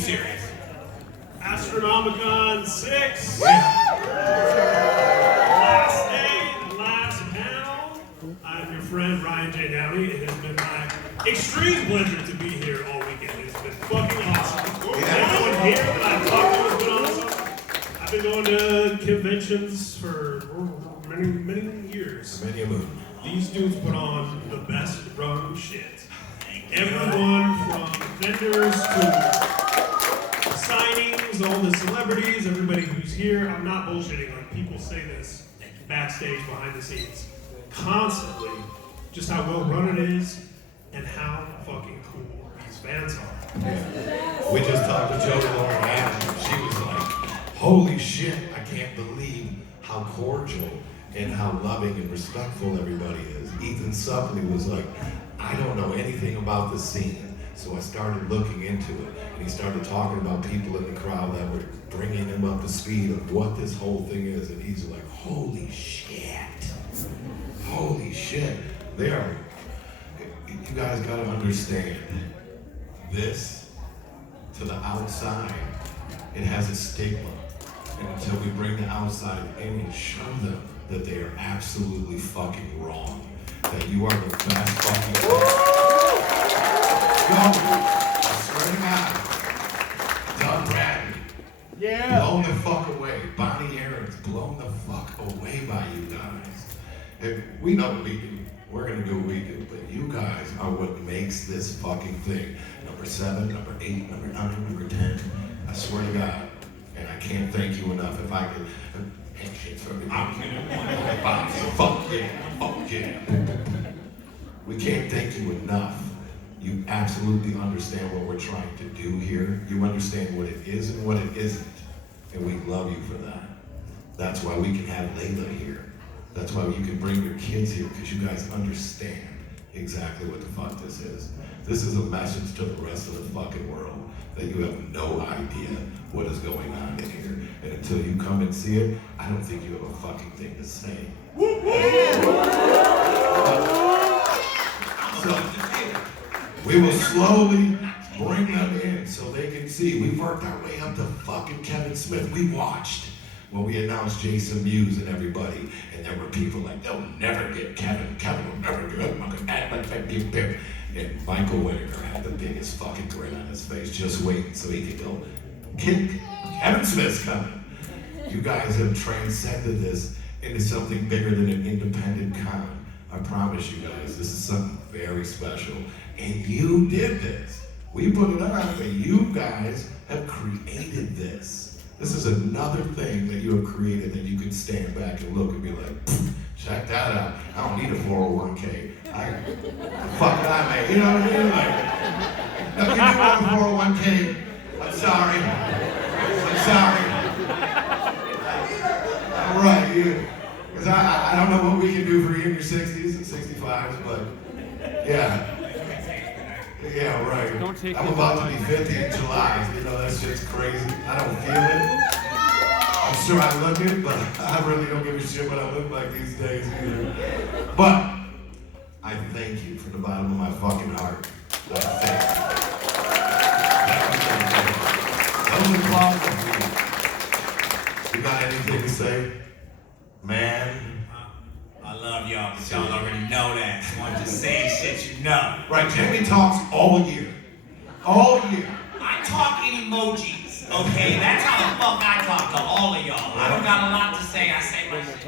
serious. Astronomicon 6. Last day, last panel. I'm your friend Ryan J. Downey. It has been my extreme pleasure to be here all weekend. It's been fucking awesome. Everyone here that I've talked to has been awesome. I've been going to conventions for many years. Many a moon. These dudes put on the best run shit. Everyone from vendors to signings, all the celebrities, everybody who's here. I'm not bullshitting, like people say this backstage, behind the scenes, constantly, just how well run it is and how fucking cool these fans are. Yeah. We just talked to Joey Lauren and she was like, holy shit, I can't believe how cordial and how loving and respectful everybody is. Ethan Suppley was like, I don't know anything about the scene, so I started looking into it, and he started talking about people in the crowd that were bringing him up to speed of what this whole thing is, and he's like, holy shit, they are, you guys gotta understand, this, to the outside, it has a stigma, and until we bring the outside in and show them that they are absolutely fucking wrong. That you are the best fucking thing. Go. I swear to God. Doug Bradley. Yeah. Blown the fuck away. Bonnie Aaron's blown the fuck away by you guys. And we know what we do. We're gonna do what we do. But you guys are what makes this fucking thing. Number 7, number 8, number 9, number 10. I swear to God. And I can't thank you enough. If I could. Fuck yeah. We can't thank you enough. You absolutely understand what we're trying to do here. You understand what it is and what it isn't. And we love you for that. That's why we can have Layla here. That's why you can bring your kids here, because you guys understand exactly what the fuck this is. This is a message to the rest of the fucking world that you have no idea what is going on in here. And until you come and see it, I don't think you have a fucking thing to say. So, we will slowly bring them in so they can see. We've worked our way up to fucking Kevin Smith. We watched when we announced Jason Mewes and everybody, and there were people like, they'll never get Kevin. Kevin will never get it. And Michael Whitaker had the biggest fucking grin on his face, just waiting so he could go, Kevin Smith's coming. You guys have transcended this into something bigger than an independent con. I promise you guys, this is something very special. And you did this. We put it on, but you guys have created this. This is another thing that you have created that you can stand back and look and be like, check that out. I don't need a 401k. Fuck it, I made. You know what I mean? Like, no, you do want a 401k. I'm sorry. All right, because I don't know what we can do for you in your 60s and 65s, but yeah. Yeah, right. I'm about to be 50 in July. You know, that's just crazy. I don't feel it. I'm sure I look it, but I really don't give a shit what I look like these days either. But I thank you from the bottom of my fucking heart. I thank you. Those applause for you. You got anything to say? Man. I love y'all, but y'all already know that. So I'm just saying shit you know. Right, Jamie talks all year. All year. I talk in emojis, okay? That's how the fuck I talk to all of y'all. I don't got a lot to say, I say my shit.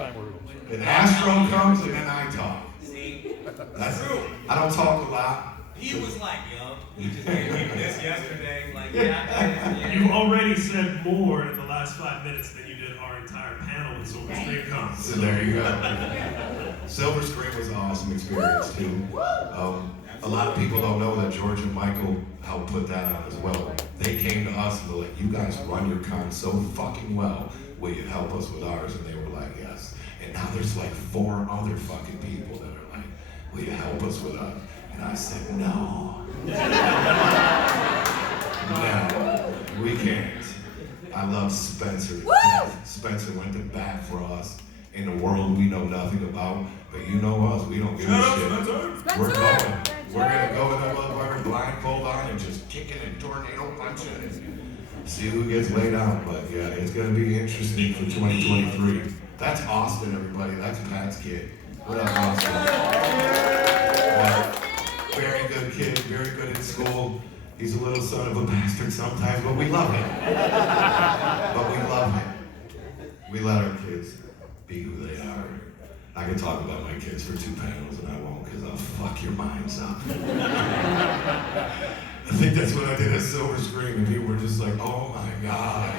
And Astro comes and then I talk. See? That's true. I don't talk a lot. He was like, yo, we just gave me this yesterday. Like, yeah. You already said more in the last 5 minutes than you did our entire panel when Silver Screen comes. So there you go. Silver Screen was an awesome experience too. A lot of people don't know that George and Michael helped put that on as well. They came to us and were like, you guys run your con so fucking well. Will you help us with ours? And they were like, yes. And now there's like 4 other fucking people that are like, will you help us with ours? And I said, no. No, we can't. I love Spencer. Spencer went to bat for us in a world we know nothing about. But you know us, we don't give a shit. We're going. We're gonna go with that motherfucker blindfold on and just kicking and tornado punching. see who gets laid out. But yeah, it's gonna be interesting for 2023. That's Austin, everybody. That's Pat's kid. What up, Austin? Very good kid, very good in school. He's a little son of a bastard sometimes, but we love him. We let our kids be who they are. I could talk about my kids for 2 panels, and I won't, because I'll fuck your minds up. I think that's when I did a Silver Scream, and people were just like, oh my God.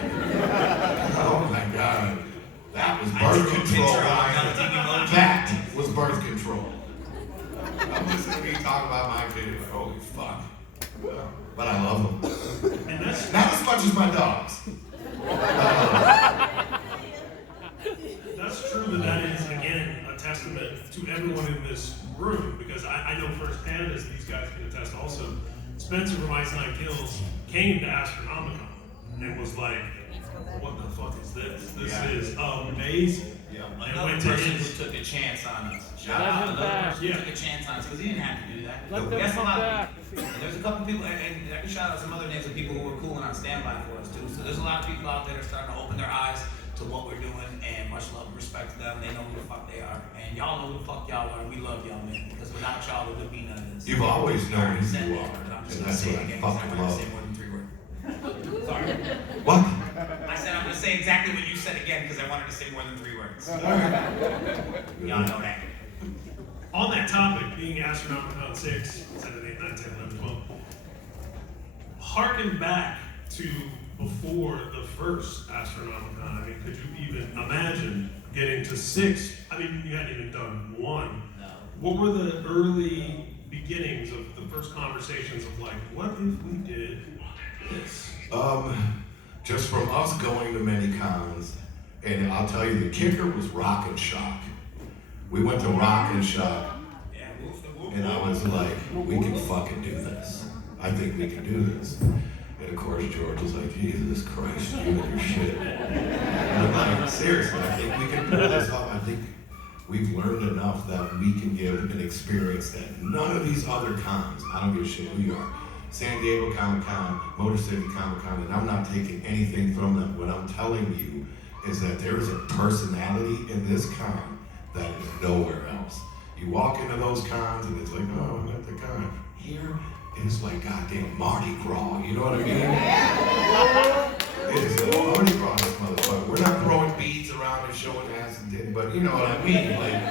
Oh my God. That was birth control. That was birth control. I'm listening to me talk about my kid, like, holy fuck. But I love them. And that's Not as much as my dogs. That's true, that is, again, a testament to everyone in this room, because I know firsthand, as these guys can attest also, Spencer from Ice Nine Kills came to Astronomicon and was like, what the fuck is this? This is amazing. Yeah. And Another went to person his, who took a chance on us. Shout Let out him to another back. person who took a chance on us, because he didn't have to do that. Let them That's a come lot. back. And there's a couple people, and I can shout out some other names of people who were cool and on standby for us too. So there's a lot of people out there that are starting to open their eyes to what we're doing, and much love and respect to them. They know who the fuck they are, and y'all know who the fuck y'all are, and we love y'all, man. Because without y'all, there would be none of this. You've always known who Said you that, are, but I'm and just gonna that's say what it I again, 'cause I'm fucking gonna love. say more than 3 words. Sorry. What? I said I'm gonna say exactly what you said again because I wanted to say more than 3 words. Y'all know that. on that topic, being Astronomicon 6, 7, 8, 9, 10, 11, 12, harken back to before the first Astronomicon. I mean, could you even imagine getting to 6? I mean, you hadn't even done 1. No. What were the early beginnings of the first conversations of like, what if we did this? Just from us going to many cons, and I'll tell you, the kicker was Rock and Shock. We went to Rock and Shock, Yeah, and I was like, we can fucking do this. I think we can do this. And of course, George was like, Jesus Christ, you and your shit. And I'm like, seriously, I think we can pull this off. I think we've learned enough that we can give an experience that none of these other cons, I don't give a shit who you are, San Diego Comic-Con, Motor City Comic-Con, and I'm not taking anything from them. What I'm telling you is that there is a personality in this con that is nowhere else. You walk into those cons and it's like, oh, I'm at the con. Here, it's like goddamn Mardi Gras, you know what I mean? It is a Mardi Gras, this motherfucker. We're not throwing beads around and showing ass and titty, but you know what I mean? Like,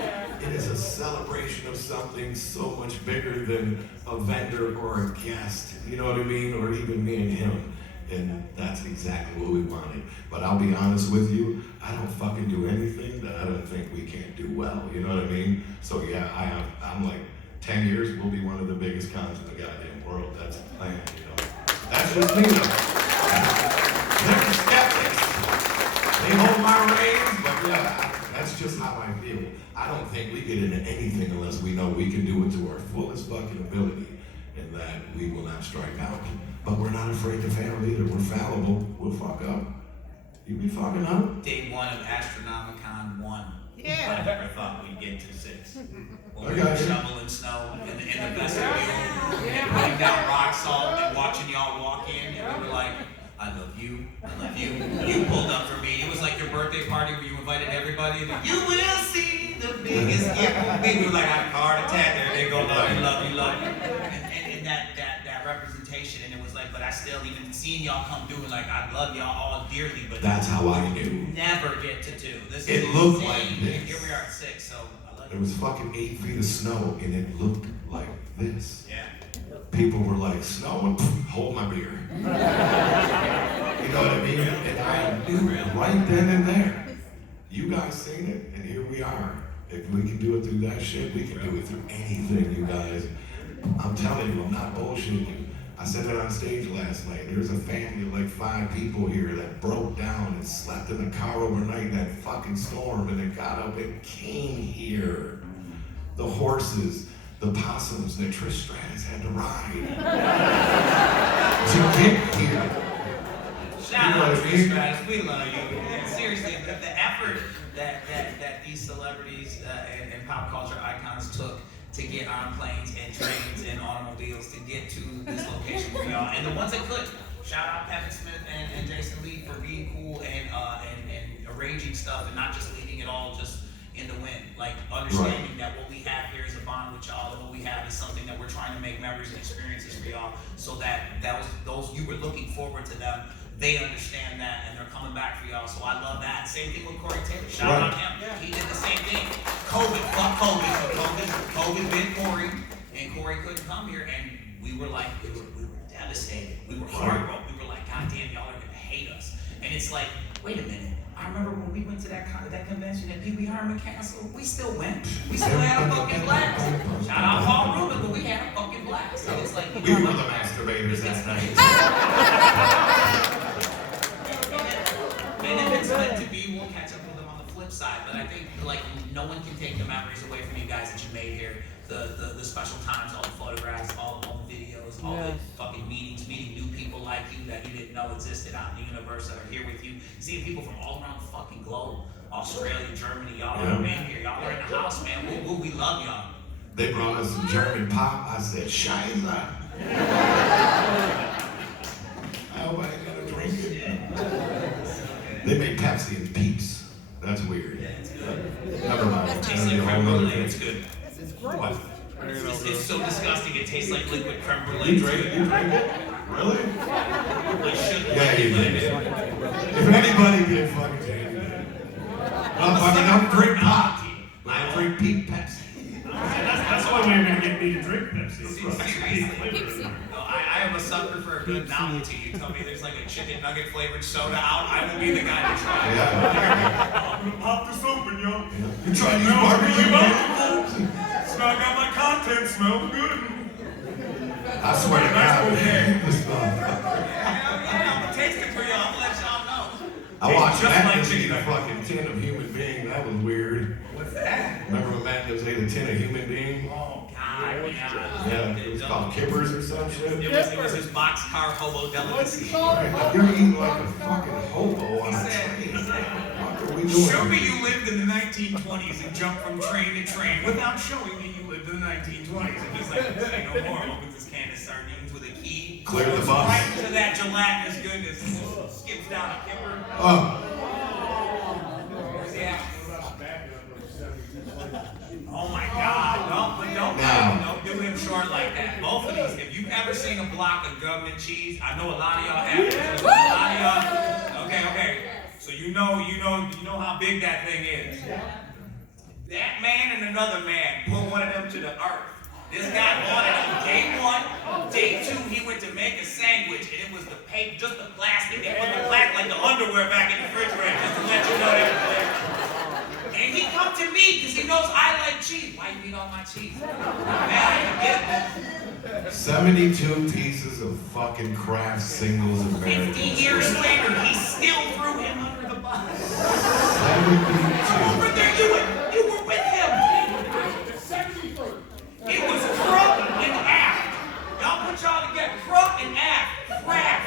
it is a celebration of something so much bigger than a vendor or a guest, you know what I mean? Or even me and him. And that's exactly what we wanted. But I'll be honest with you, I don't fucking do anything that I don't think we can't do well, you know what I mean? So yeah, I'm like, 10 years, we'll be one of the biggest cons in the goddamn world. That's the plan, you know? That's just me, though. They're the skeptics. They hold my reins, but yeah, that's just how I feel. I don't think we get into anything unless we know we can do it to our fullest fucking ability and that we will not strike out. But we're not afraid to fail either. We're fallible. We'll fuck up. You be fucking up. Day 1 of Astronomicon 1. Yeah. I never thought we'd get to 6. When we Okay. were shoveling snow in the vestibule and putting down rock salt and watching y'all walk in, and we were like, I love you, I love you. You pulled up for me. It was like your birthday party where you invited everybody, and you will see the biggest gift will be. We were like, I had a heart attack. There they go, love you, love you, love you. And that representation, and it was like, but I still, even seeing y'all come through, like, I love y'all all dearly, but That's how I knew. never get to 2. This It is looked insane. like this. And here we are at 6, so I love There you. was fucking 8 feet of snow and it looked like this. Yeah. People were like, snow and hold my beer. You know what I mean? And I knew right then and there. You guys seen it, and here we are. If we can do it through that shit, we can do it through anything, you guys. I'm telling you, I'm not bullshitting you. I said that on stage last night. There's a family of like 5 people here that broke down and slept in the car overnight in that fucking storm, and then got up and came here. The horses, the possums that Trish Stratus had to ride to get here. Shout You know out what I to mean? Stratus, we love you. And seriously, the effort that these celebrities and pop culture icons took to get on planes and trains and automobiles to get to this location for y'all, and the ones that could, shout out Kevin Smith and Jason Lee for being cool and arranging stuff and not just leaving it all just in the wind. Like understanding that what we have here is a bond with y'all, and what we have is something that we're trying to make memories and experiences for y'all, so that was those you were looking forward to them. They understand that and they're coming back for y'all. So I love that. Same thing with Corey Taylor. Shout out him. He did the same thing. COVID, fuck COVID. COVID bit Corey, and Corey couldn't come here, and we were like, we were devastated. We were heartbroken. We were like, God damn, y'all are gonna hate us. And it's like, wait a minute. I remember when we went to that convention at Pee Wee Herman Castle, we still went. We still had a fucking blast. Shout out Paul Rubin, but we had a fucking blast. So it's like, we were the masturbators that night. And if it's meant to be, we'll catch up with them on the flip side. But I think like no one can take the memories away from you guys that you made here. The special times, all the photographs, all the videos, all the fucking meetings, meeting new people like you that you didn't know existed out in the universe that are here with you. Seeing people from all around the fucking globe. Australia, Germany, y'all are in here. Y'all are in the house, man. We love y'all. They brought us some German pop. I said, Scheiße. I hope I ain't gonna drink it. They made Pepsi and Peeps. That's weird. Never mind. It tastes like creme brulee. It's good. What? It's so disgusting. It tastes like liquid creme brulee. You drink it? Really? I should. Yeah, you did. If anybody did, fucking Jamie did. I don't drink pop. I drink Peep Pepsi. That's the only way you're gonna get me to drink Pepsi. Seriously. No, I am a sucker for a good novelty. You tell me there's like a chicken nugget flavored soda out, I will be the guy to try it. I'm gonna pop this open, yo. You trying to use barbecue? I got my content, smells good. I swear to God, man. Yeah, I'm gonna taste it for y'all. I'm gonna let y'all know. I watched Just Matt like eat chicken a fucking tin of human being. That was weird. What's that? Remember when Matt ate a tin of human being? Oh, God. Yeah, it was called kippers or some shit. It was his boxcar hobo delicacy. Right, you're eating like a fucking hobo on a train. What are we doing? Show me you lived in the 1920s and jumped from train to train without showing me you lived in the 1920s. And he's like, say no more. Opens his can of sardines with a key. Clear the goes bus. right to that gelatinous goodness. Skips down a kipper. Where's he at? Oh my God! Don't do him short like that. Both of these. If you've ever seen a block of government cheese, I know a lot of y'all have. A lot of y'all. Okay. So you know how big that thing is. That man and another man put one of them to the earth. This guy wanted them day one. Day two, he went to make a sandwich, and it was the paper, just the plastic. They put the plastic like the underwear back in the refrigerator, just to let you know that was there. And he come to me because he knows I like cheese. Why you eat all my cheese? Man, I didn't get it. 72 pieces of fucking Kraft singles of 50 years later, he still threw him under the bus. 72. Over there, you were with him. It was Crook and Aft. Y'all put y'all together. Crook and Aft. Kraft.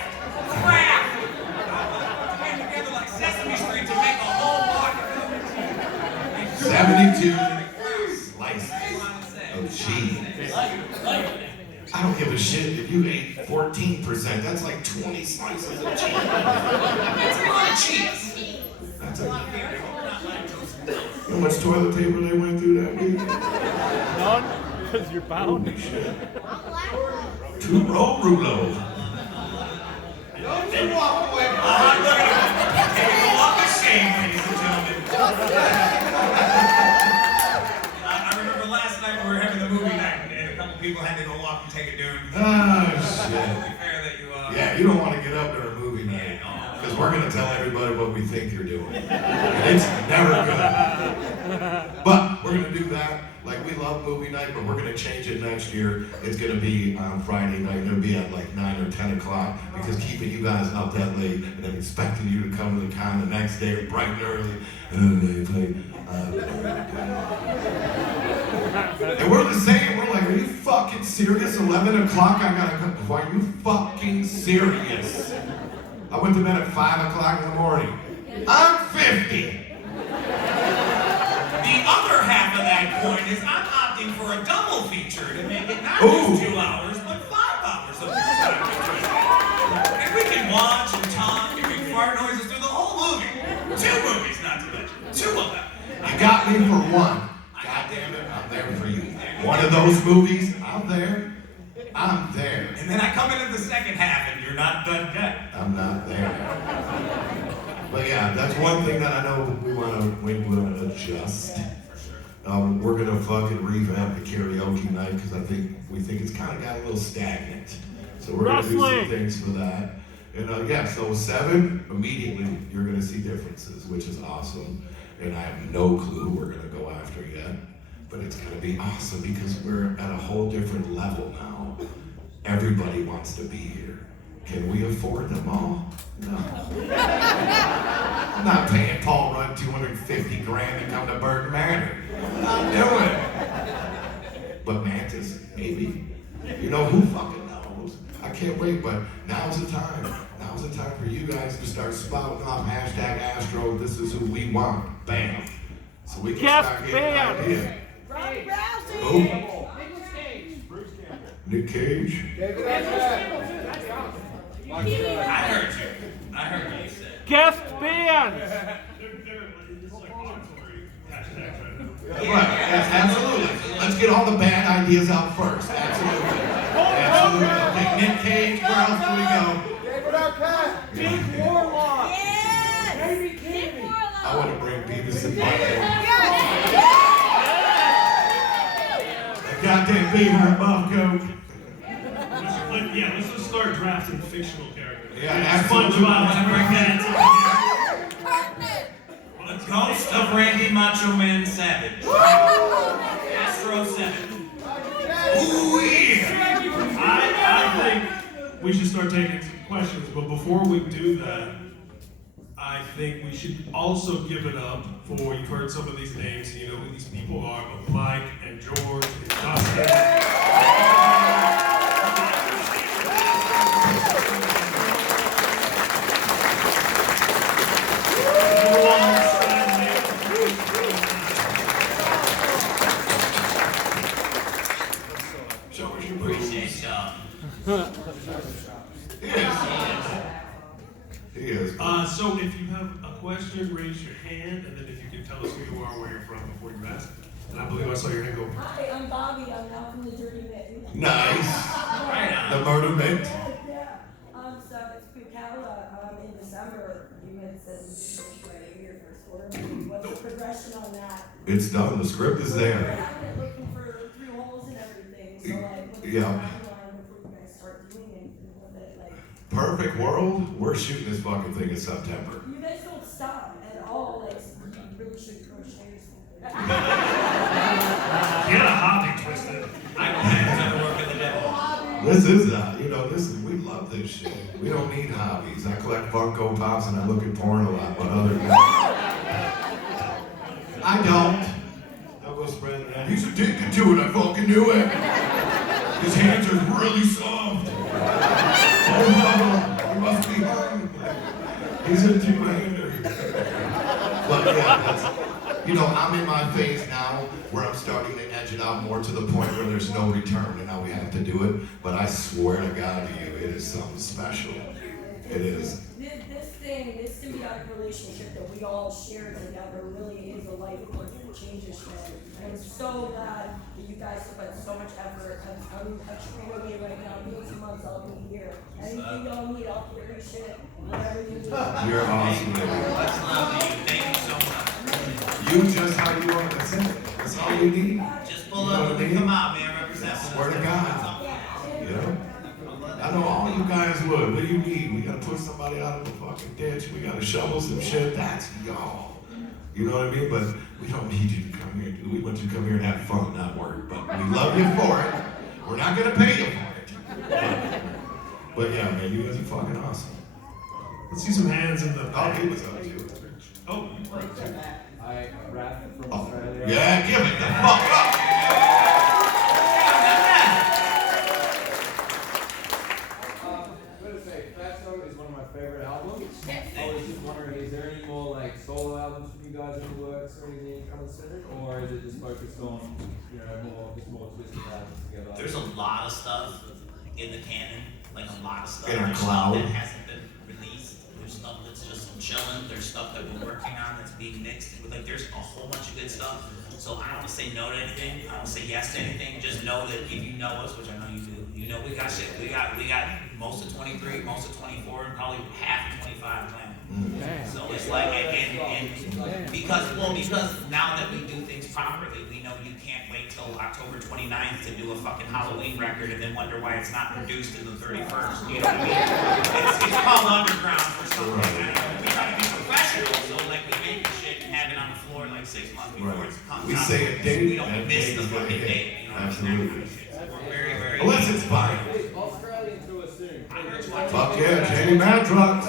Y'all put together like Sesame Street to make a whole block. 72 slices of cheese. I don't give a shit if you ate 14%. That's like 20 slices of cheese. That's a lot of cheese. That's a lot. You know how much toilet paper they went through that week? None, because you're bound. Holy shit. 2 roll rouleaux. Don't you walk away. Look at him. Take a walk of shame, ladies and gentlemen. I remember last night we were having the movie night, and a couple people had to go walk and take a dune. Oh, shit. Fair that you Yeah, you don't want to get up during a movie night. Because we're going to tell everybody what we think you're doing. And it's never good. But we're going to do that. Like, we love movie night, but we're going to change it next year. It's going to be on Friday night. It'll be at like 9 or 10 o'clock. Because keeping you guys up that late and then expecting you to come to the con the next day bright and early. And they play. And we're the same. We're like, are you fucking serious? 11 o'clock? I got to come. Are you fucking serious? I went to bed at 5 o'clock in the morning. I'm 50. The other half of that coin is I'm opting for a double feature to make it not Ooh. just 2 hours, but 5 hours of your time. And we 2 of them. You got me for one. God damn it, I'm there for you. One of those movies, I'm there. I'm there. And then I come into the second half and you're not done yet. I'm not there. But yeah, that's one thing that I know we want to adjust. We're gonna fucking revamp the karaoke night because we think it's kind of got a little stagnant. So we're gonna do some things for that. And yeah, so 7 immediately you're gonna see differences, which is awesome. And I have no clue who we're gonna go after yet, but it's gonna be awesome because we're at a whole different level now. Everybody wants to be here. Can we afford them all? No. I'm not paying Paul Rudd $250,000 to come to Burton Manor. I'm not doing it. But Mantis, maybe. You know, who fucking knows? I can't wait, but now's the time. Now's the time for you guys to start spouting off #Astro. This is who we want. Bam. So we can start getting an idea. Who? Nick Cage. I heard you. I heard what you said. Guest bands. It's like auditory hashtags right now. Right, yes, absolutely. Let's get all the bad ideas out first. Absolutely. Absolutely. Okay, Nick Cage, where else do we go? Big Warlock. I want to bring Beavis and Butthead. That goddamn beaver and Buffco. Yeah, let's just start drafting fictional characters. Yeah, absolutely. SpongeBob, bring that into The ghost of Randy Macho Man Savage. Astro 7. Ooh, yeah. I think we should start taking some questions, but before we do that, I think we should also give it up for, you've heard some of these names, and you know who these people are, but Mike and George and Dustin. Appreciate y'all. He is. So if you have a question, raise your hand, and then if you can tell us who you are, where you're from before you ask. And I believe I saw your hand go. Hi, I'm Bobby. I'm now from the Dirty Mitten. Nice. Right on. The murder mint. Yeah. So it's Bucala. In December, you mentioned your first word. What's the progression on that? It's done. The script is We're there. out there looking for through holes and everything. So like, what's the Yeah. timeline before you guys start doing it? And what it like? Perfect world. We're shooting this fucking thing in September. You guys don't stop at all. Like, you really should crochet or something. Get a hobby, Twiztid. I don't have to work with the devil. This is we love this shit. We don't need hobbies. I collect Funko Pops and I look at porn a lot, but other than that, I don't. I'll go spread it out. He's addicted to it, I fucking knew it. His hands are really soft. Oh no, he must be hung. He's a two-hander. But yeah, I'm in my phase now where I'm starting to edge it out more to the point where there's no return and now we have to do it. But I swear to God to you, it is something special. It is. This symbiotic relationship that we all share together really is a life force that changes shit. I'm so glad that you guys put so much effort. I'm treating me right now. In 2 months I'll be here. Anything y'all need, I'll carry shit. Whatever you need. You're awesome, baby. Let's love you. Thank you so much. You just how you are. That's it. That's all you need. Just pull up and come out, man. Represent. Swear to God. Yeah. I know all you guys would. What do you need? We gotta push somebody out of the fucking ditch. We gotta shovel some shit. That's y'all. You know what I mean? But we don't need you to come here. We want you to come here and have fun, not work. But we love you for it. We're not gonna pay you for it. But yeah, man, you guys are fucking awesome. Let's see some hands in the Oh, he was up too. Oh, I rap from Australia. Yeah, give it the fuck up. I'm gonna say Fatso is one of my favorite albums. I was just wondering, is there any more like solo albums from you guys in the works or anything coming soon, or is it just focused on more Twiztid albums together? There's a lot of stuff in the canon, like a lot of stuff In our there's cloud. stuff that hasn't been released. There's stuff that's just chilling. There's stuff that we're working on that's being mixed. Like there's a whole bunch of good stuff. So I don't want to say no to anything. I don't say yes to anything. Just know that if you know us, which I know you do, you know we got shit. We got most of 23, most of 24, and probably half of 25 planned. So it's like, and because now that we do things properly, we know you can't wait till October 29th to do a fucking Halloween record and then wonder why it's not produced in the 31st. You know what I mean? It's called underground for something. We try to be professional, so like we make the shit and have it on the floor like 6 months before it comes out. We say a date, we don't miss the fucking date. You know, absolutely. We're very, very. Unless it's fine. Australian tour soon. Fuck yeah, Jamie Mad Trucks.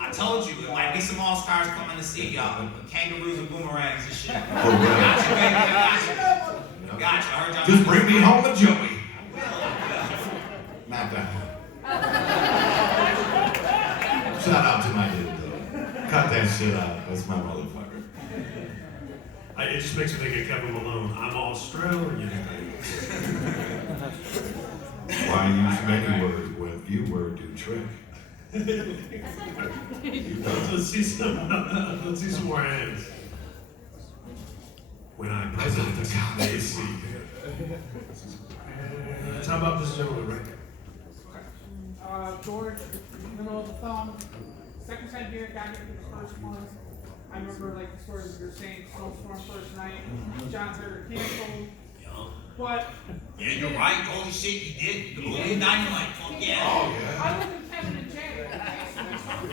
I told you, it might be some all-stars coming to see y'all. Kangaroos and boomerangs and shit. Oh, really? Gotcha, baby, I gotcha. Gotcha, I heard y'all. Just bring me home a Joey. Not that. Shout out to my dude, though. Cut that shit out. That's my motherfucker. It just makes me think of Kevin Malone. I'm Australian. Why use many words when few words do trick? Let's see some more hands. When I present the Macy. How about this gentleman right here? George, middle of the thumb. Second time here, got here for the first one. I remember like the stories you were saying, snowstorm first night, John's River canceled. But yeah, you're right. Holy shit, you did. The movie Dynamite. Fuck yeah. Oh, yeah. I look at Kevin and Jay,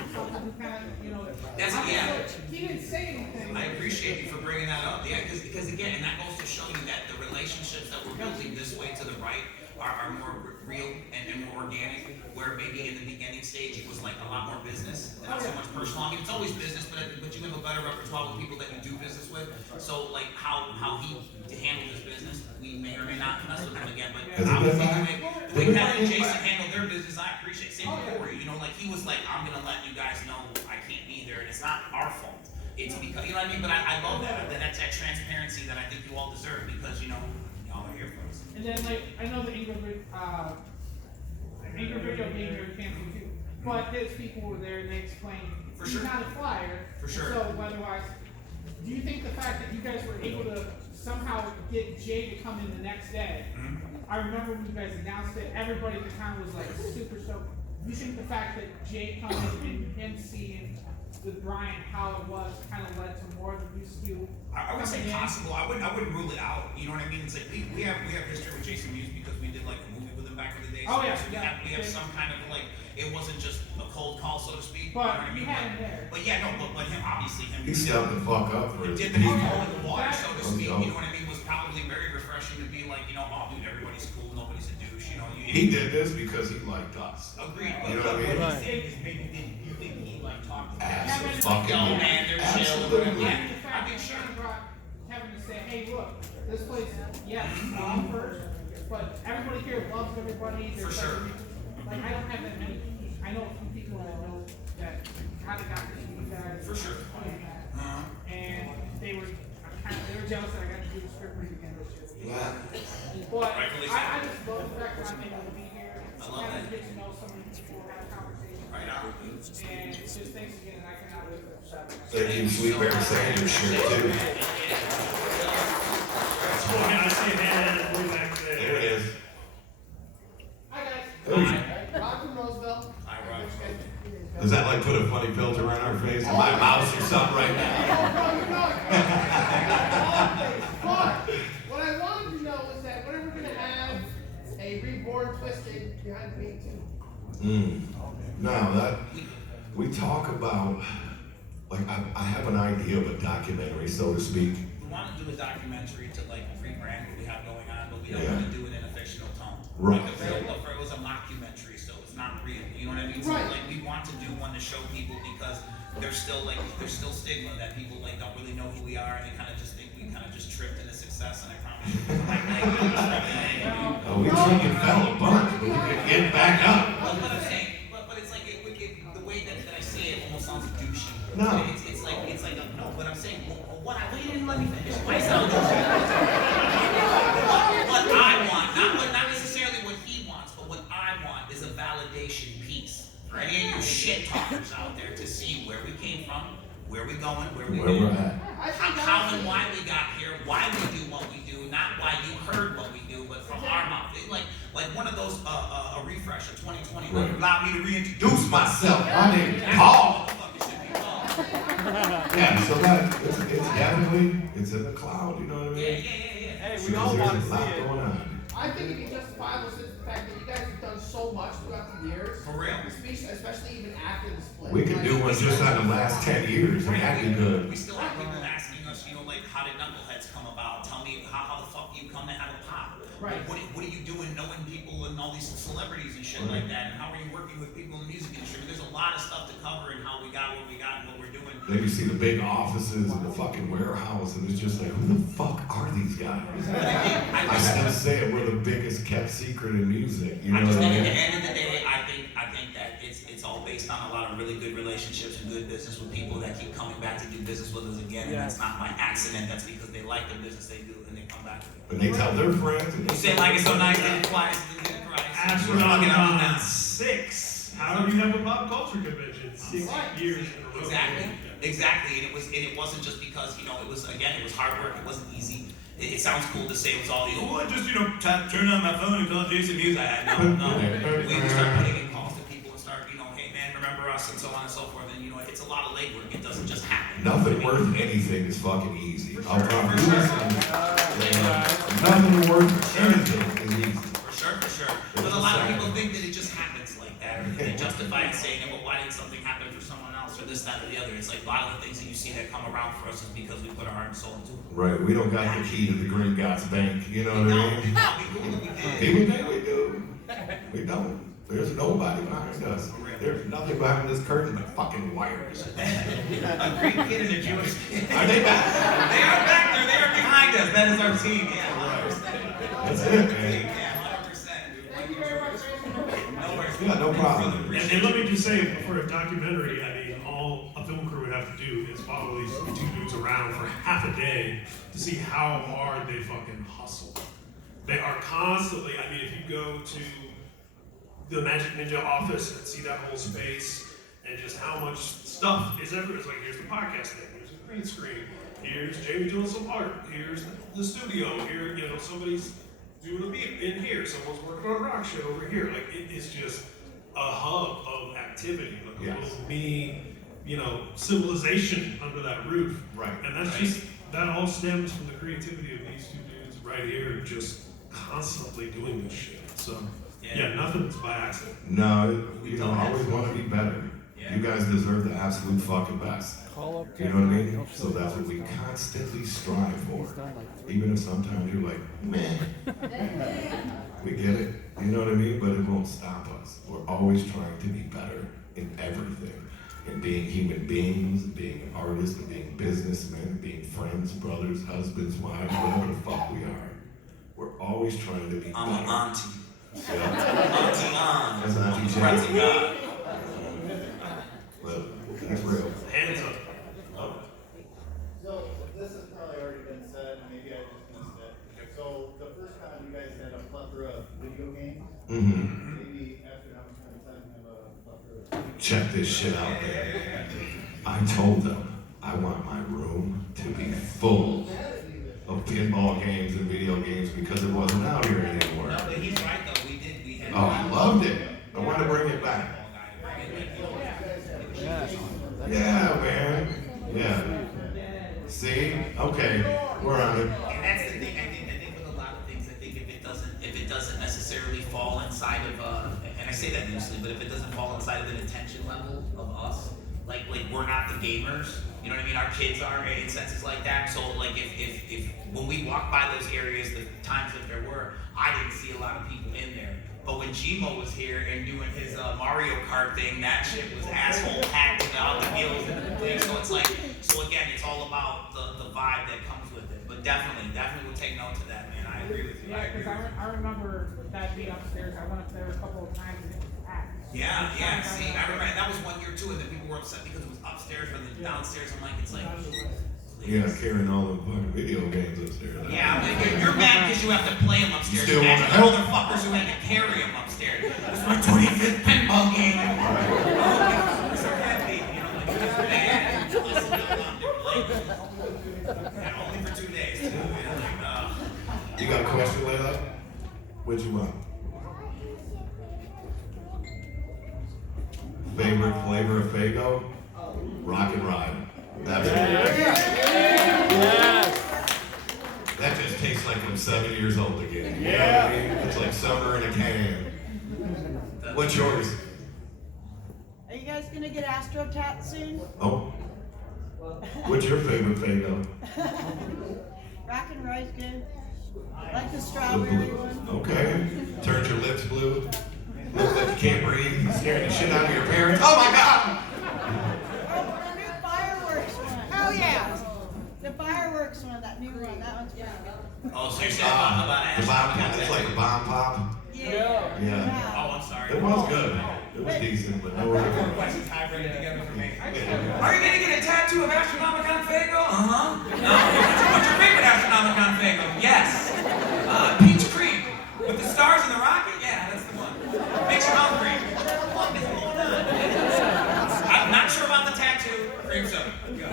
who kind of, you know, That's yeah. He didn't say anything. I appreciate you for bringing that up. Yeah, because again, and that goes to show you that the relationships that we're building this way to the right are more real and more organic. Where maybe in the beginning stage it was like a lot more business and not so much personal. I mean, it's always business, but you have a better repertoire with people that you do business with. So like how he handled his business, we may or may not mess with him again. But obviously the way Kevin and Jason handled their business, I appreciate. Same with Corey. You know, like he was like, I'm gonna let you guys know I can't be there, and it's not our fault. It's because you know what I mean. But I love that. That's that transparency that I think you all deserve because you know y'all are here for us. And then like I know the Ingrid video game here canceled too, but his people were there and they explained For he's sure. not a flyer. For sure. So otherwise, do you think the fact that you guys were able to somehow get Jay to come in the next day? I remember when you guys announced it, everybody at the time was like super stoked. Do you think the fact that Jay coming and him seeing with Brian how it was kind of led to more than used to? I would say possible. I wouldn't rule it out. You know what I mean? It's like we have history with Jason Mewes because we did like a movie with him back in the day. Oh, yeah, So we yeah. have some kind of like it wasn't just a cold call, so to speak. But you know what I mean? you had him there. But yeah, no, but him obviously him. He stepped the fuck up for Him his dipping his people. toe in the water, so to speak. dope. You know what I mean? Was probably very refreshing to be like, you know, oh dude, everybody's cool, nobody's a douche. You know, He did this because he liked us. Agreed. You know what I mean? What he's saying is maybe you think he like talked to Absolutely. yo man, they're chill. Absolutely. Yeah. The fact that Sean brought Kevin to say, hey, look, this place, yes, bomb first, but everybody here loves everybody. For sure. Like, I don't have that many. I know a few people that know that kind of got to see you guys. For sure. And they were jealous that I got to do the script read again this year. Yeah. But Rightfully so. I just love the fact that I'm able to be here. I love kind that. of get to know some of these people, have conversations. Right on. And just thanks again, and I cannot wait for the Saturday. Thank you, Sweet Bear Sanders shirt too. Okay, I see a hand way back there. There it is. Hi, guys. Hey. Rob from Roseville. I rock. Does that like put a funny filter on our face? Am I mouse or something right now? But what I wanted to know was that when are we going to have a reborn Twiztid behind me too? No, that we talk about. Like I have an idea of a documentary, so to speak. We want to do a documentary to like rebrand what we have going on, but we don't Yeah. want to do it in a fictional tone. Right. Like it was a mockumentary, so it's not real. You know what I mean? So Right. like we want to do one to show people because there's still stigma that people like don't really know who we are and they kind of just think we kind of just tripped into success. And I promise you, We tripped and fell a bunch, but we could get back up. But I'm saying, but it's like the way that I say it almost sounds douchey. No. It's like no. But I'm saying what you didn't let me finish. Why sound douchey? What I want, not necessarily what he wants, but what I want is a validation piece for any of you shit talkers where we going, where we Where we're at. how and why we got here, why we do what we do, not why you heard what we do, but from our mouth. Like one of those a refresh of 2020. Right. Allow me to reintroduce myself. My name is Paul. Yeah, so that it's definitely it's in the cloud, you know what I mean? Yeah. Hey, we all want to There's a lot see it. going on. I think it'd be justifiable since the fact that you guys have done so much throughout the years. For real. Especially even after the split. We could do one just on the last 10 years, and that'd be good. We still have people asking us, like, how did Knuckleheads come about? Tell me, how the fuck do you come to have a pop? Right. What are you doing knowing people and all these celebrities and shit like that? And how are you working with people in the music industry? There's a lot of stuff to cover and how we got what we got and what we're doing. Then you see the big offices and the fucking warehouse, and it's just like, who the fuck are these guys? I still say it, we're the biggest kept secret in music. You know I just what I think at mean? the end of the day, I think that it's all based on a lot of really good relationships and good business with people that keep coming back to do business with us again. And that's not by accident. That's because they like the business they do and they come back. And they tell their friends. And You say like it's so nice that it twice, it Christ. Astronomicon 6. How do you have a pop culture convention 6 years in a row? Exactly, and it wasn't just because it was hard work. It wasn't easy. It sounds cool to say it was all I just turn on my phone and call Jason Mewes. No. We start putting in calls to people and start hey man, remember us and so on and so forth. And it's a lot of legwork. It doesn't just happen. Nothing worth anything is fucking easy. I'll promise you. Nothing worth anything is easy. For sure. But a lot of people think that it just happens like that, or they justify it saying, well, why did something happen for someone else, or this, that, or the other? It's like a lot of the things that you see that come around for us is because we put our heart and soul into it. Right, we don't got the key to the Green Gods Bank, you know what I mean? People think we do. We don't. There's nobody behind us. There's nothing behind this curtain but fucking wires. A Greek kid and a Jewish kid. Are they back? They are back there. They are behind us. That is our team. Yeah, 100%. That's it, man. Yeah, 100%. Thank you very much. No worries. Yeah, no problem. And let me just say, for a documentary, all a film crew would have to do is follow these two dudes around for half a day to see how hard they fucking hustle. They are constantly, if you go to the Magic Ninja office and see that whole space and just how much stuff is everywhere. It's like, here's the podcast thing, here's the green screen, here's Jamie doing some art, here's the studio, here, somebody's doing a beat in here, someone's working on a rock shit over here. Like, it is just a hub of activity, like a little mini, civilization under that roof. Right. And that's just, that all stems from the creativity of these two dudes right here, just constantly doing this shit. So, yeah, nothing's by accident. No, I always want to be better. You guys deserve the absolute fucking best. You know what I mean? So that's what we constantly strive for. Even if sometimes you're like, man, we get it. You know what I mean? But it won't stop us. We're always trying to be better in everything. In being human beings, being artists, and being businessmen, being friends, brothers, husbands, wives, whatever the fuck we are. We're always trying to be better. I'm an auntie. Yeah. Auntie on. That's Auntie Jane. Praise God. Well, that's real. Hands up. So this has probably already been said, maybe I just missed it. So the first time you guys had a plethora of video games, maybe Astronomicon time have a plethora of Check this shit out, man. I told them I want my room to be full of pinball games and video games because it wasn't out here anymore. No, but he's right though. We had. Oh, I loved it. I want to bring it back. Yeah, man. Yeah. See? Okay, we're on it. And that's the thing. I think with a lot of things, I think if it doesn't necessarily fall inside of and I say that loosely, but if it doesn't fall inside of an attention level of us, like we're not the gamers. You know what I mean? Our kids are in senses like that. So like if when we walk by those areas, the times that there were, I didn't see a lot of people in there. But when Gmo was here and doing his Mario Kart thing, that shit was asshole packed with all the gills and the thing. So again, it's all about the vibe that comes with it. But definitely we'll take note to that, man. I agree with you. Yeah, because I remember that being upstairs. I went up there a couple of times and it was packed. Yeah. See, I remember that was 1 year too, and then people were upset because it was upstairs rather than downstairs. I'm like, it's like. Yeah, carrying all the fucking video games upstairs. Yeah, but you're mad because you have to play them upstairs. Still Imagine wanna the help. motherfuckers who had to carry them upstairs. It's my 25th pinball game. We're so happy, like, it's bad. what you want? Favorite flavor of Faygo? Rock and Ride. That's it. That just tastes like I'm 7 years old again. You know what I mean? It's like summer in a can. What's yours? Are you guys gonna get Astro Tat soon? Oh. What's your favorite Faygo? Rock and Ride's good. I like the strawberry one. Okay. Turns your lips blue. Looks like you can't breathe. You're scaring the shit out of your parents. Oh my God! Oh, the new fireworks one. Oh yeah. The fireworks one, that new one. That one's pretty good. Oh, so you're saying about The bomb pop. It's like a bomb pop. Yeah. Yeah. Oh, I'm sorry. It was good. It was decent, but no Four way. questions hydrated together for me. Are you gonna get a tattoo of Astronomicon Faygo? Uh-huh. No. What's your favorite Astronomicon Faygo? Yes. Peach cream. With the stars and the rocket? Yeah, that's the one. Makes your mouth green. What is going on? I'm not sure about the tattoo. Cream soda. Go.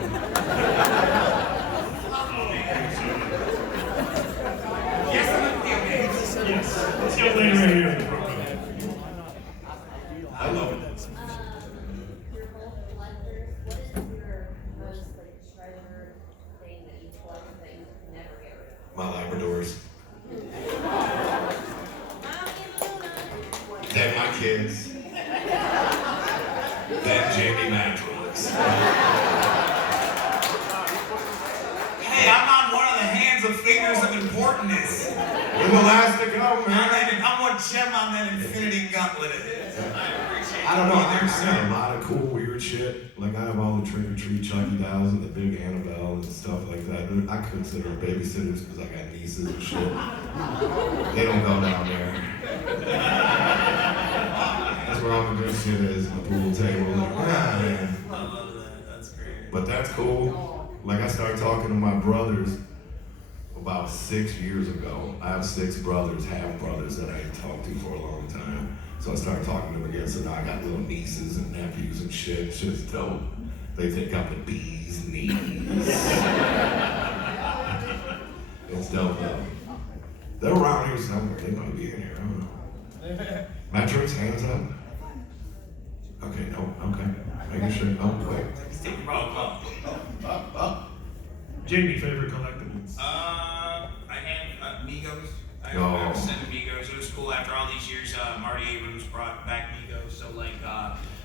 Yes, I'm with you. Yes. Let's get later right here in the program. I love it. You're both collectors. What is your most like treasure thing that you collect that you never get rid of? My Labradors. Then my kids. Then Jamie Matrix. Hey, I'm on one of the hands of fingers of importance. With elastic go, man. I'm what gem on that infinity gauntlet it is. I appreciate I don't know, you I've sir. seen a lot of cool weird shit. Like I have all the Trick or Treat Chucky dolls and the big Annabelle and stuff like that. I consider them babysitters because I got nieces and shit. They don't go down there. That's where all the good shit is, the pool table. Like, man. I love that. That's great. But that's cool. Like I started talking to my brothers about 6 years ago. I have 6 brothers, half brothers that I ain't talked to for a long time. So I started talking to them again. So now I got little nieces and nephews and shit. Shit's dope. They think I'm the bee's knees. It's dope though. They're around here somewhere. They might be in here. I don't know. Matrix, hands up. Okay, no, okay. Making sure. Oh, wait. Stick roll call. Jamie, favorite collectibles? I have Migos. I Oh. have a set of Migos. It was cool after all these years. Marty Abrams brought back Migos. So like,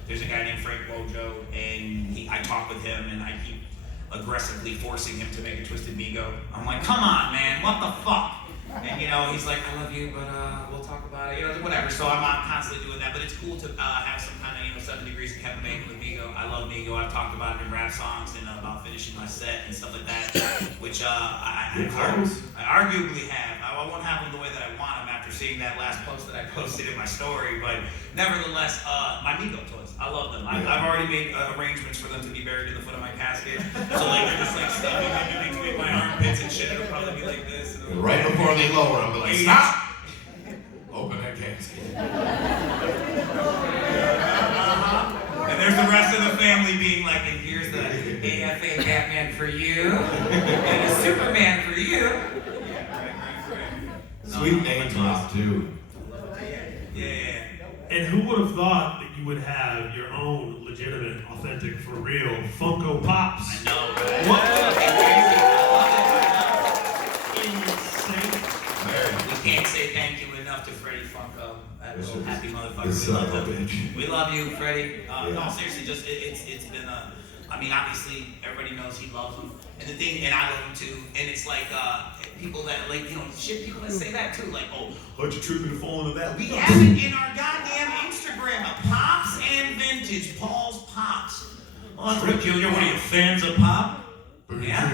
there's a guy named Frank Wojo, and I talk with him, and I keep aggressively forcing him to make a Twiztid Migo. I'm like, come on, man, what the fuck? And you know, he's like, I love you, but we'll talk about it, you know, whatever. So I'm constantly doing that, but it's cool to have some kind of, 7 degrees of Kevin Bacon with Migo. I love Migo. I've talked about it in rap songs and about finishing my set and stuff like that, which I arguably have. I won't have them the way that I want them after seeing that last post that I posted in my story, but nevertheless, my Migo toys, I love them. I've already made arrangements for them to be buried in the foot of my casket. So like they're just like stuffing in between my armpits and shit. It'll probably be like this. And right before they lower, I'll be like, stop! Open that casket. And there's the rest of the family being like, and here's the AFA Batman for you, and a Superman for you. Yeah, right. Sweet name drop, too. Yeah. And who would have thought that you would have your own legitimate, authentic, for real Funko Pops? I know, right? What? Insane. We can't say thank you enough to Freddie Funko. That little happy motherfucker. This son of a bitch. We love you, Freddie. No, seriously, just it's been I mean, obviously, everybody knows he loves him, and the thing, and I love him too. And it's like people that like, shit, people that say that too, like, oh, how'd you trip me to fall into that? We have it in our goddamn Instagram, Pops and Vintage, Paul's Pops. Oh, that's peculiar. What are you, fans of Pop? Yeah.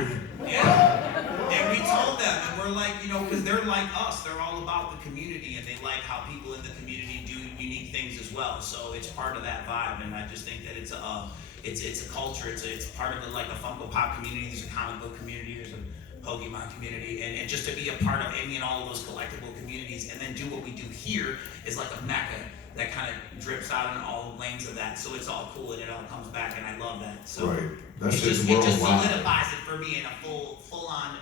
And we told them, and we're like, because they're like us, they're all about the community, and they like how people in the community do unique things as well. So it's part of that vibe, and I just think that it's a culture. It's part of a Funko Pop community. There's a comic book community. There's a Pokemon community, and just to be a part of any and all of those collectible communities, and then do what we do here is like a mecca that kind of drips out in all lanes of that. So it's all cool, and it all comes back, and I love that. So Right. That it shit's just worldwide. solidifies it for me in a full-on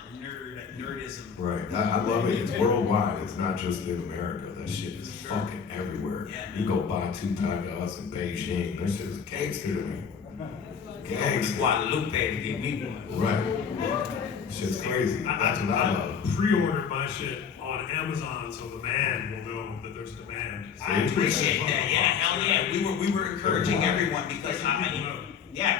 nerdism. Right. I love it. It's worldwide. It's not just in America. That shit is fucking everywhere. Yeah. You go buy 2 tacos in Beijing. That shit is gangster to me. Gangster. Guadalupe to get me one. Right. Shit's crazy. That's what I love. Pre-ordered my shit on Amazon, so the man will know that there's demand. I appreciate that. Yeah, hell yeah. We were encouraging everyone because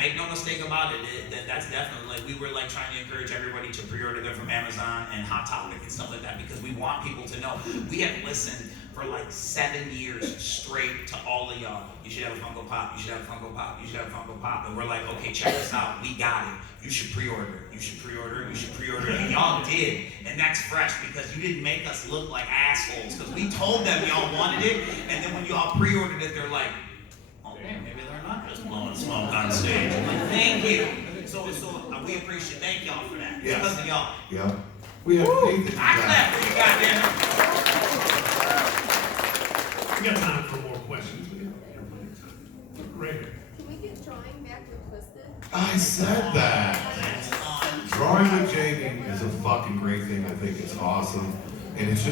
make no mistake about it. That's definitely like we were like trying to encourage everybody to pre-order them from Amazon and Hot Topic and stuff like that because we want people to know. We have listened for like 7 years straight to all of y'all. You should have a Funko Pop. You should have a Funko Pop. You should have a Funko Pop. And we're like, okay, check this out. We got it. You should pre-order. You should pre-order. You should pre-order. And y'all did. And that's fresh because you didn't make us look like assholes because we told them y'all wanted it. And then when y'all pre-ordered it, they're like, oh man, maybe they're not just blowing smoke on stage. I'm like, thank you. So we appreciate. Thank y'all for that. Yeah. Because of y'all. Yeah. We have faith in you I guys. clap for you, goddamn. We got time for more questions. We got plenty of time. Great. Can we get drawing back with Twiztid? I said that. Drawing with Jamie is a fucking great thing. I think it's awesome. And it's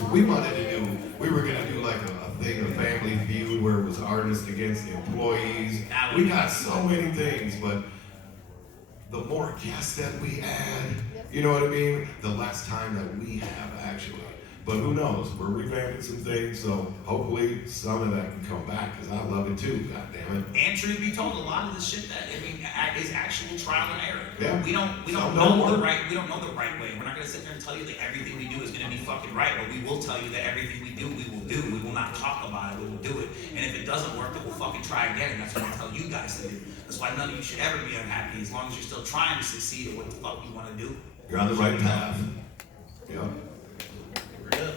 what we wanted to do. We were gonna do like a thing, a family feud where it was artists against employees. We got so many things, but the more guests that we add, you know what I mean? The less time that we have actually. But who knows? We're revamping some things, so hopefully some of that can come back because I love it too. God damn it. And truth be told, a lot of the shit that is actual trial and error. Yeah. We don't know the right way. We're not gonna sit there and tell you that everything we do is gonna be fucking right, but we will tell you that everything we do, we will do. We will not talk about it, we will do it. And if it doesn't work, then we'll fucking try again, and that's what I'll tell you guys to do. That's why none of you should ever be unhappy as long as you're still trying to succeed at what the fuck you wanna do. You're on the right path. Yeah. Don't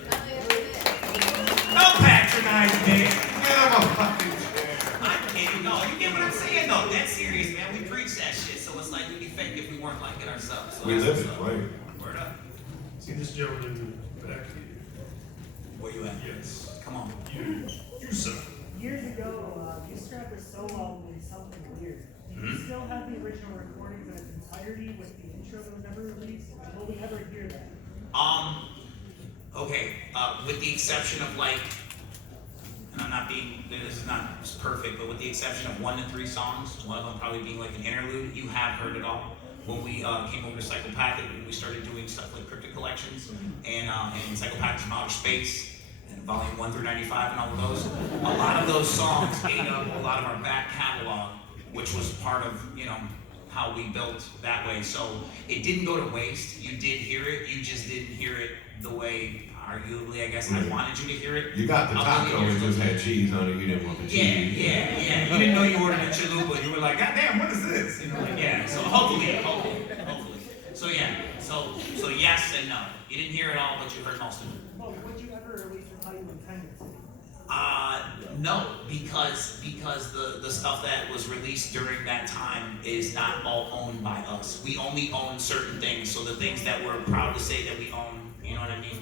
patronize me. Get him a fucking chair. I'm kidding. No, you get what I'm saying though. That's serious, man. We preach that shit, so it's like we'd be fake if we weren't like it ourselves. So We that's live it, what's up. right? Word up. See this gentleman back here? Where you at? Yes. Come on. You sir. Years ago, you scrapped a solo album in something weird. Do you still have the original recordings in its entirety with the intro that was never released? Will we ever hear that? Okay, with the exception of like, and I'm not being, this is not perfect, but with the exception of 1 to 3 songs, one of them probably being like an interlude, you have heard it all. When we came over to Psychopathic, we started doing stuff like Cryptic Collections and Psychopathic from Outer Space, and Volume 1 through 95 and all of those. A lot of those songs ate up a lot of our back catalog, which was part of, how we built that way. So it didn't go to waste. You did hear it, you just didn't hear it the way, arguably, I guess, I wanted you to hear it. You got the taco and just had cheese on it. You didn't want the cheese. Yeah. You didn't know you ordered a chalupa. You were like, God damn, what is this? Yeah. So hopefully. So yeah. So yes and no. You didn't hear it all, but you heard most of it. Well, would you ever release it how you intended to? No, because the stuff that was released during that time is not all owned by us. We only own certain things. So the things that we're proud to say that we own, you know what I mean?